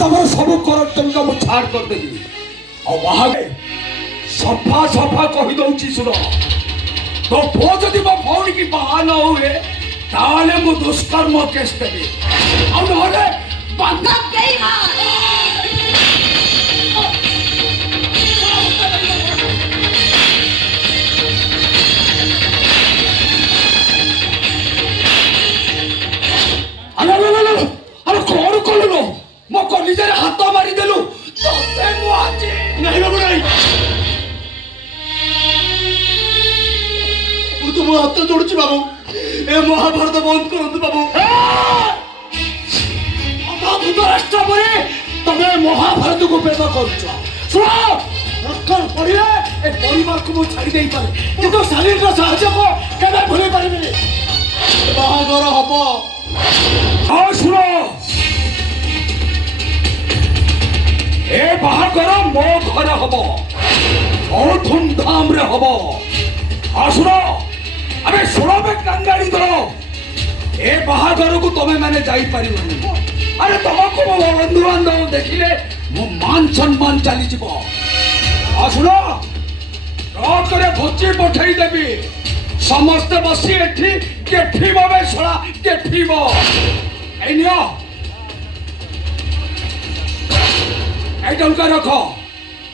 ତମର ସବୁ କରଟଙ୍କା ମୁଁ ଛାଡ଼ କରିଦେବି। ଆଉ ବାହାରେ ସଫା ସଫା କହିଦଉଛି ଶୁଣ, ତୋ ପୁଅ ଯଦି ମୋ ଭଉଣୀ କି ବାହା ନ ହୁଏ ତାହେଲେ ମୁଁ ଦୁଷ୍କର୍ମ କେସ୍ ଦେବି, ଆଉ ନହେଲେ ବାନ୍ଧା ଆରେ କଣ କଲୁ? ମୋ କଲିଜାରେ ହାତ ମାରିଦେଲୁ। ତତେ ମୁଁ ଆଜି ନାହିଁ ବାବୁ ନାହିଁ, ମୁଁ ତୁମ ହାତ ଯୋଡୁଛି ବାବୁ, ଏ ମହାଭାରତ ବନ୍ଦ କରନ୍ତୁ ବାବୁ। ଅଭାବୃତ ରାଷ୍ଟ୍ର ପରେ ତମେ ମହାଭାରତକୁ ବେଦ କରୁଛ। ଶୁଣ, ଦରକାର ପଡ଼ିଲେ ଏ ପରିବାରକୁ ମୁଁ ଛାଡ଼ି ଦେଇପାରେ, କିନ୍ତୁ ଶାରୀରିକ ସାହାଯ୍ୟକୁ କେବେ ଭୁଲି ପାରିବିନି। ବାହାଘର ହବ। ହଁ ଶୁଣ, ଏ ବାହାଘର ମୋ ଘରେ ହବ, ବହୁତ ଧୁମଧାମରେ ହବ। ହଁ ଶୁଣ, ଆରେ ଶୁଣ ବେ କାଙ୍ଗାଳି ଦଳ, ଏ ବାହାଘରକୁ ତମେ ମାନେ ଯାଇପାରିବନି। ଆରେ ତମକୁ ମୋ ବନ୍ଧୁବାନ୍ଧବ ଦେଖିଲେ ମୋ ମାନ ସମ୍ମାନ ଚାଲିଯିବ। ହଁ ଶୁଣ, ଟ୍ରକରେ ଭୋଜି ପଠେଇଦେବି, ସମସ୍ତେ ବସି ଏଠି କେଠିବ ବେ ଶଳା କେଠିବ। ଏଇ ନିଅ, এই ଟଙ୍କା ରଖ।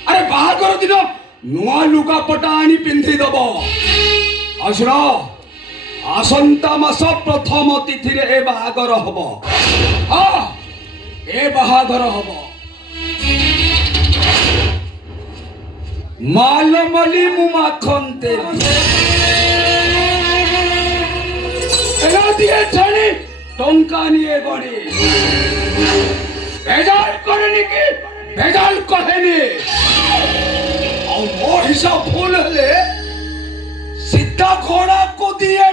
ଆରେ ବାହାଘର ଦିନ ନୂଆ ଲୁଗାପଟା ଆଣି ପିନ୍ଧିଦବ। ଆଉ ଶୁଣ, ଆସନ୍ତା ମାସ ପ୍ରଥମ ତିଥିରେ ଏ ବାହାଘର ହବ। ହଁ, ଏ ବାହାଘର ହବ। ମାଲମଲି ମୁଁ ମାখন ତେଲ দিয়ে ছাড়ি টঙ্কা নিয়ে গড়ি ভেজাল করেনি কি ভেজাল কহেনি। আর মো হিসাব ভুল হলে সিদ্ধা ঘোড়াକୁ দিয়ে